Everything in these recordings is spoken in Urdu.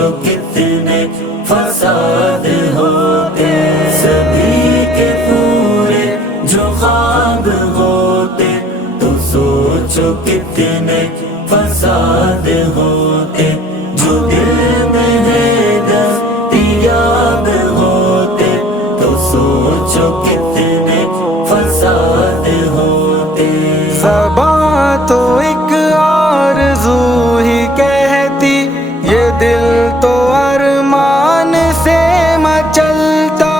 سوچو کتنے فساد ہوتے، سبھی کے پورے جو خواب ہوتے تو سوچو کتنے فساد ہوتے، جو دل میں ہے دستیاب ہوتے تو سوچو کتنے فساد ہوتے۔ زباں تو ایک آرزو ہی کہتی، یہ دل تو ارمان سے مچلتا۔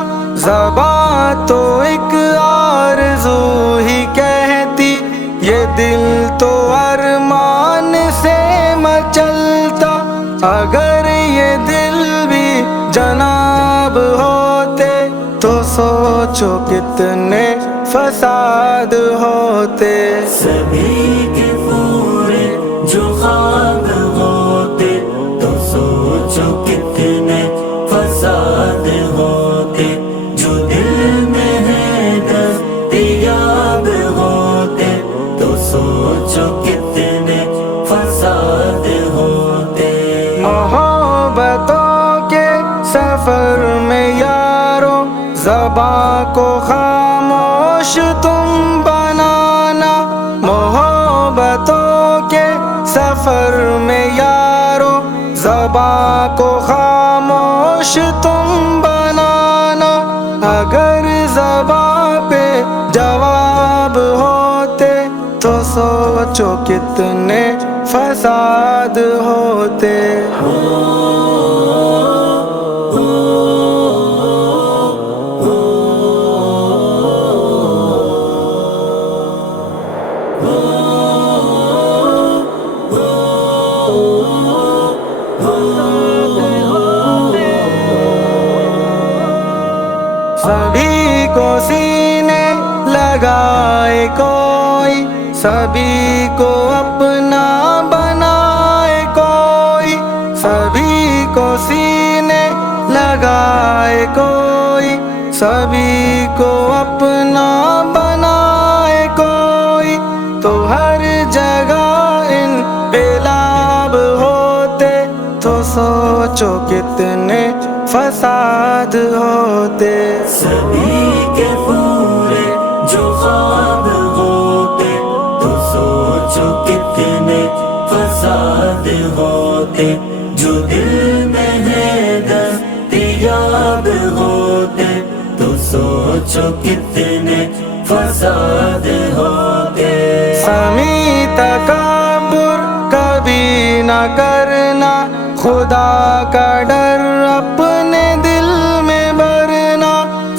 زباں تو ایک آرزو ہی کہتی، یہ دل تو ارمان سے مچلتا۔ اگر یہ دل بھی جناب ہوتے تو سوچو کتنے فساد ہوتے۔ سبھی کے پورے جو خواب ہوتے تو سوچو کتنے فساد ہوتے، جو دل میں ہے دستیاب ہوتے تو سوچو کتنے فساد ہوتے۔ محبتوں کے سفر میں یارو زباں کو خاموش تم بنانا، محبتوں کے سفر میں یارو زباں کو خاموش تم بنانا۔ اگر زباں پہ جواب ہوتے تو سوچو کتنے فساد ہوتے۔ سبھی کو سینے لگائے کوئی، سبھی کو اپنا بنائے کوئی، سبھی کو سینے لگائے کوئی، سبھی کو اپنا بنائے کوئی، تو ہر جگہ انقلاب ہوتے تو سوچو کتنے فساد ہوتے۔ سبھی کے پورے جو خواب ہوتے تو سوچو کتنے فساد ہوتے، جو دل میں ہے دستیاب ہوتے تو سوچو کتنے فساد ہوتے۔ سمی تکبر کبھی نہ کرنا، خدا کا ڈر اپنے دل میں بھرنا۔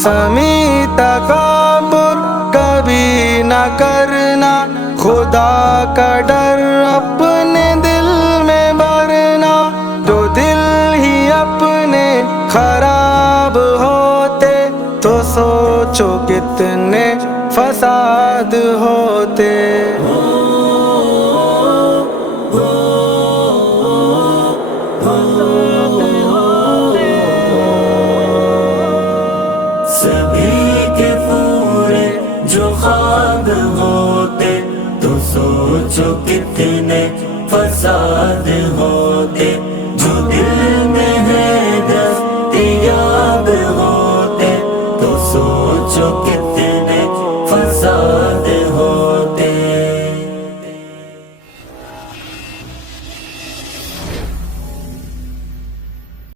سمی تکبر کبھی نہ کرنا، خدا کا ڈر اپنے دل میں بھرنا۔ جو دل ہی اپنے خراب ہوتے تو سوچو کتنے فساد ہوتے۔ سبھی کے پورے جو خواب ہوتے تو سوچو کتنے فساد ہوتے، جو دل میں ہے دستیاب ہوتے تو سوچو کتنے